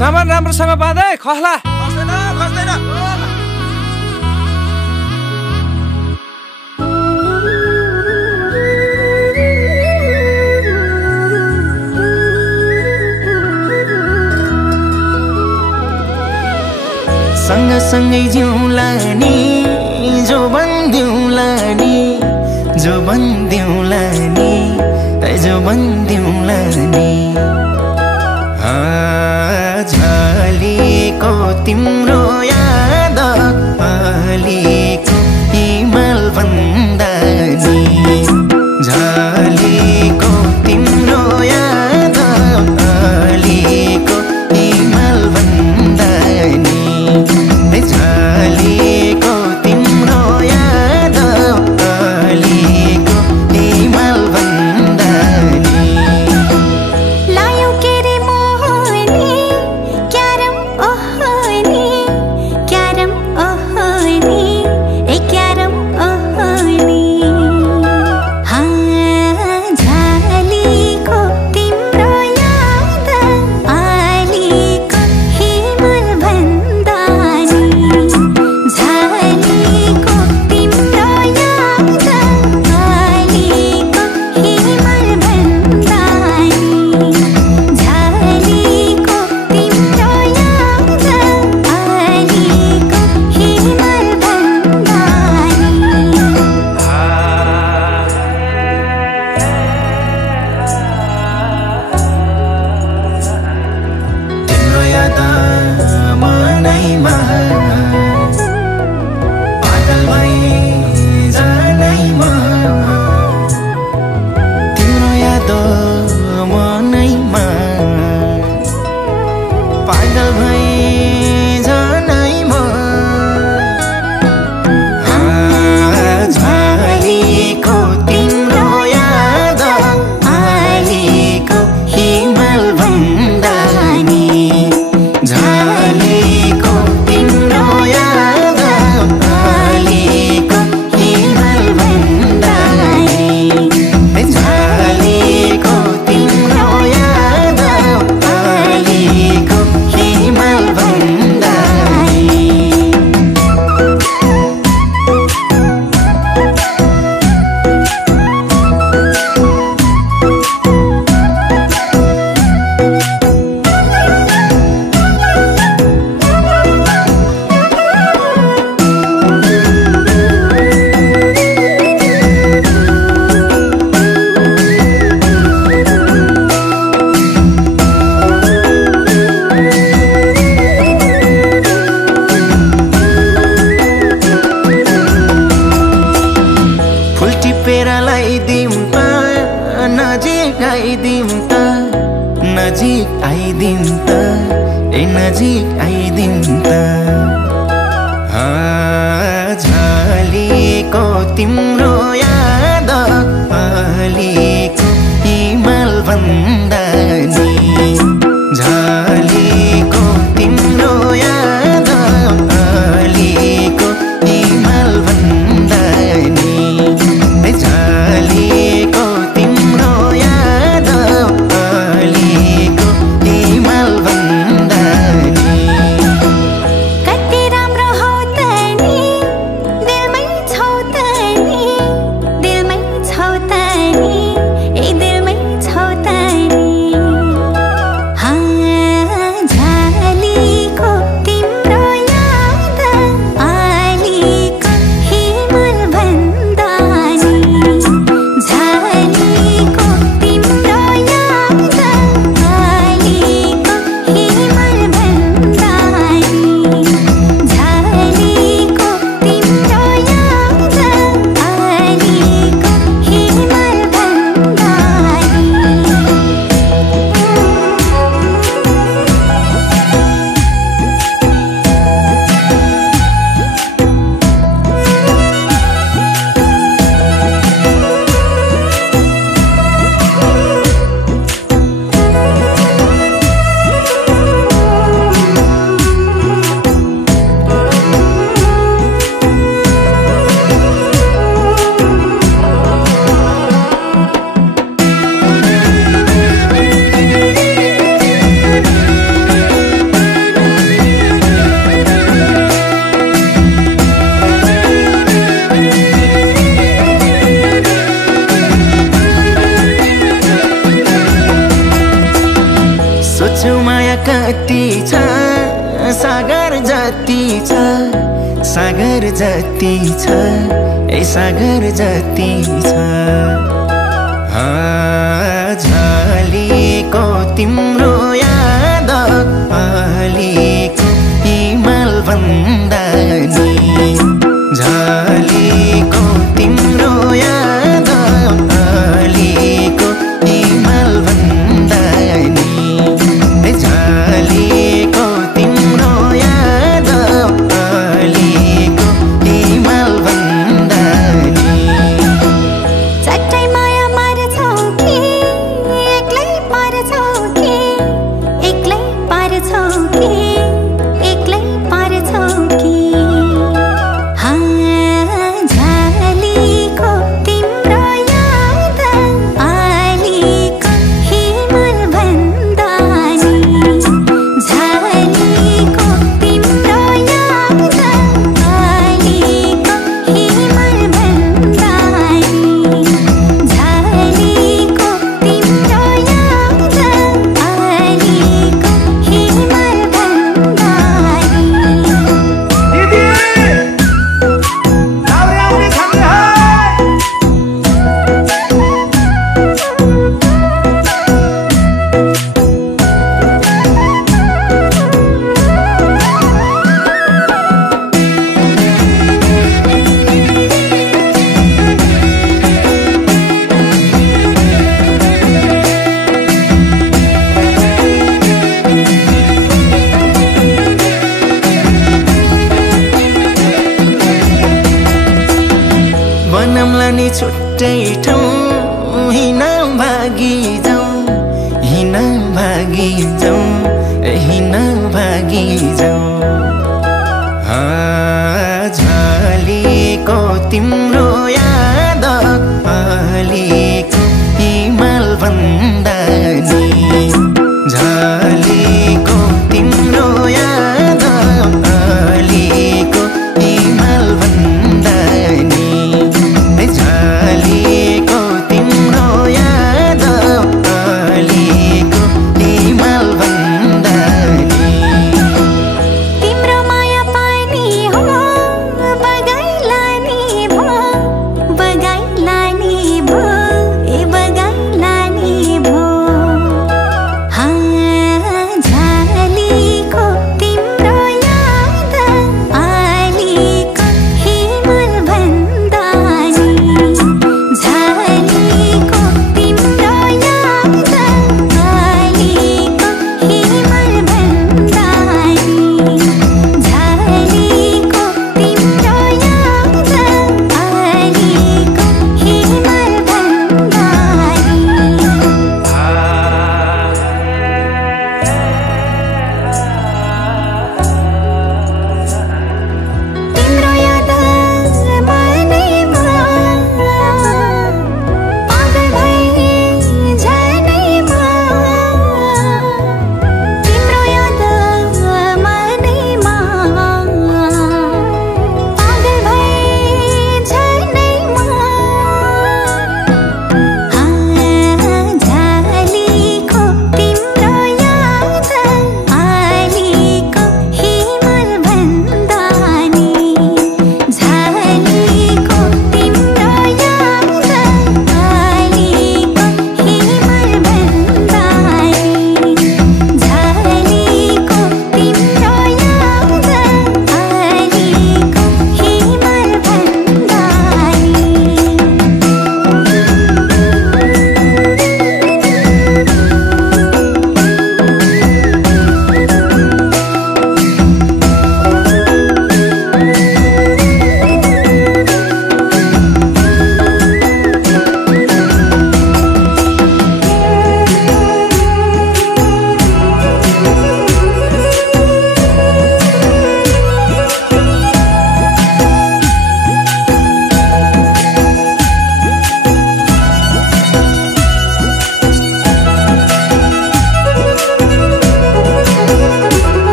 सामान राम्रोसँग बाँधे खस्ला खस्दैन सँगसँगै जिउँला नि जो बन्दिउँला नि जो बन्दिउँला नि जो बन्दिउँला नि झलेको तिम्रो याद अलिको हिमाल भन्दा नि झलेको तिम्रो याद अलिको हिमाल भन्दा नि झलेको तिम्रो याद अलिको हिमाल भन्दा नि लायो के रे मोहनी क्यारम ओहनी क्यारम ओहनी ए क्यारम ओहनी झलेको तिम्रो याद अलिको हिमाल भन्दा नि झलेको तिम्रो याद अलिको हिमाल भन्दा नि झलेको तिम्रो याद अलिको हिमाल भन्दा तिम्रो याद मनैमा पागल भई जानैमा तिम्रो याद मनैमा पागल भई जानैमा झलेको तिम्रो याद अलिको हिमाल भन्दा नि झलेको तिम्रो याद अलिको हिमाल भन्दा नि झलेको तिम्रो याद अलिको हिमाल भन्दा नि फुल टिपेर लगाइदिउँ त नजिक आइदिउँ त नजिक आइदिउँ त ए नजिक आइदिउँ त झलेको तिम्रो याद अलिको हिमाल भन्दा नि झलेको तिम्रो याद अलिको हिमाल भन्दा नि झलेको तिम्रो याद अलिको हिमाल भन्दा नि कति राम्रो हौ त नि दिलमै छौ त नि सागर जति छ ए सागर जति छ झलेको तिम्रो याद अलिको हिमाल भन्दा नि झलेको तिम्रो याद अलिको हिमाल भन्दा नि झलेको तिम्रो याद अलिको हिमाल भन्दा नि चट्टै माया मार्छौ कि एक्लै पार्छौ कि एक्लै पार्छौ कि एक्लै पार्छौ कि झलेको तिम्रो याद अलिको हिमाल भन्दा नि झलेको तिम्रो याद अलिको हिमाल भन्दा नि झलेको तिम्रो याद अलिको हिमाल भन्दा नि दिदी लाउरे आउने छन् है बनमला नि छुट्टै ठाउँ हिँड भागी जाउँ हिँड भागी जाउँ हिँड भागी जाउँ झलेको तिम्रो याद अलिको हिमाल भन्दा नि झलेको तिम्रो याद अलिको हिमाल भन्दा नि झलेको तिम्रो याद अलिको हिमाल भन्दा नि तिम्रो माया पानी हो बगाइला नि भो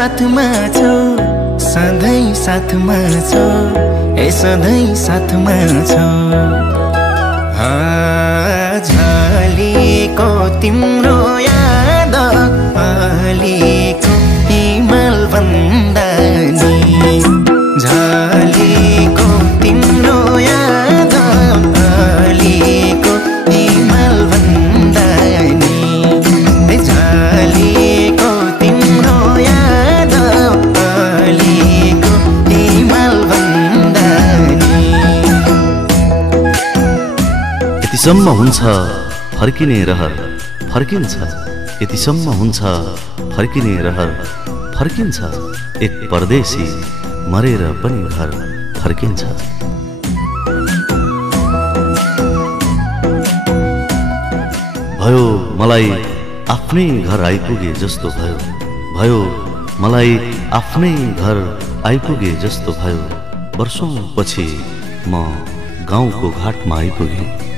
साथमा छौ सधैँ साथमा छौ ए सधैँ साथमा छौ झलेको तिम्रो याद अलिको हिमाल भन्दा नि झलेको तिम्रो याद अलिको हिमाल भन्दा नि झलेको तिम्रो याद अलिको हिमाल भन्दा नि यतिसम्म हुन्छ फर्किने रहर फर्किन्छ यतिसम्म हुन्छ फर्किने रहर फर्किन्छ एक परदेशी मरेर पनि घर फर्किन्छ भयो मलाई आफ्नै घर आइपुगे जस्तो भयो मलाई आफ्नै घर आइपुगे जस्तो भयो वर्षौं पछि म गाउँको घाटमा आइपुगेँ